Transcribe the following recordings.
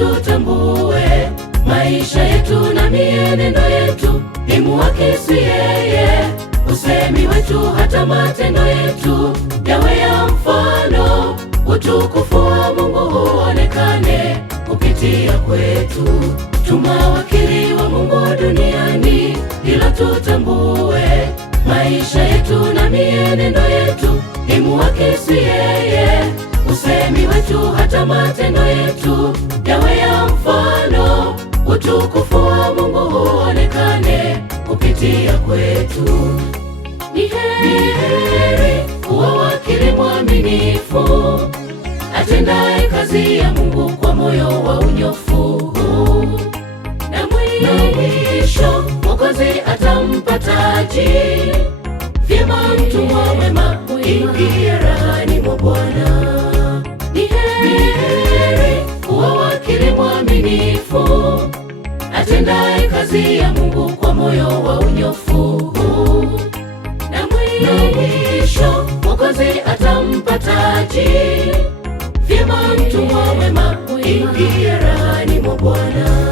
tutambue maisha yetu na mienendo yetu imuakisi yeye. Usemi wetu hata matendo yetu yawe ya mfano, utukufu wa Mungu uonekane kupitia kwetu. Tumawakili wa Mungu duniani, ila tutambue maisha yetu na mienendo yetu imuakisi yeye. Usemi wetu hata matendo yetu yawe ya mfano, utukufu wa Mungu uonekane kupitia kwetu. Ni heri kuwa wakili mwaminifu, atendaye kazi ya Mungu kwa moyo wa unyofu. Na mwisho Mwokozi atampa taji, vyema mtumwa mwema, ingia rahani mwa Bwana. Ni heri kuwa wakili mwaminifu, atendaye kazi ya Mungu kwa moyo wa unyofu. Na mwisho Mwokozi atampa taji, vyema mtumwa mwema, ingia rahani mwa Bwana.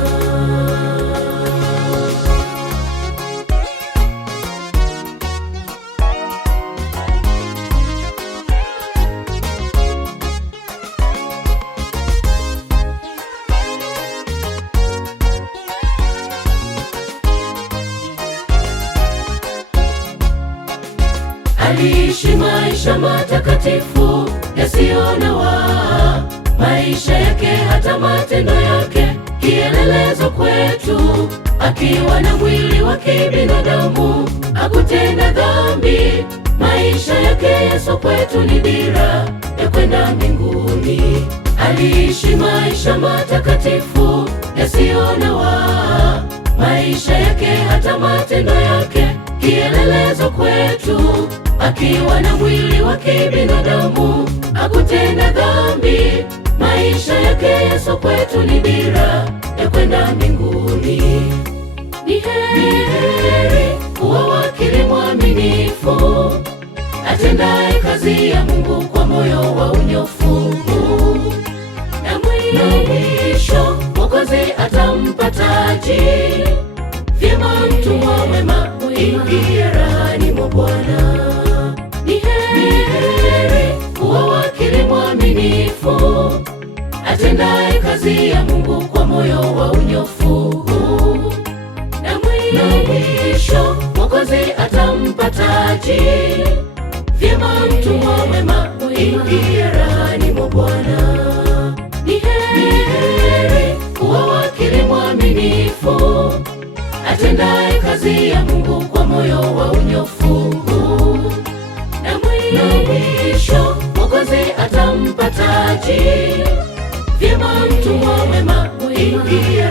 Aliishi maisha matakatifu yasiyo na waa, maisha yake hata matendo yake kielelezo kwetu. Akiwa na mwili wa kibinadamu hakutenda dhambi, maisha yake Yesu kwetu ni dira ya kwenda mbinguni. Aliishi maisha matakatifu yasiyo na waa, maisha yake hata matendo yake kielelezo kwetu. Akiwa na mwili wa kibinadamu hakutenda dhambi, maisha yake Yesu kwetu ni dira ya kwenda mbinguni. Ni heri kuwa wakili mwaminifu, atendaye kazi ya Mungu kwa moyo wa unyofu. Na mwisho Mwokozi atampa taji, vyema mtumwa mwema, ingia rahani mwa Bwana. Ni heri kuwa wakili mwaminifu, atendaye kazi ya Mungu kwa moyo wa unyofu. Na mwisho Mwokozi atampa taji, vyema mtumwa mwema, ingia rahani mwa Bwana. Ni heri kuwa wakili mwaminifu, atendaye kazi ya Mungu kwa moyo wa unyofu. Na mwisho Mwokozi atampa taji, vyema mtumwa mwema, ingia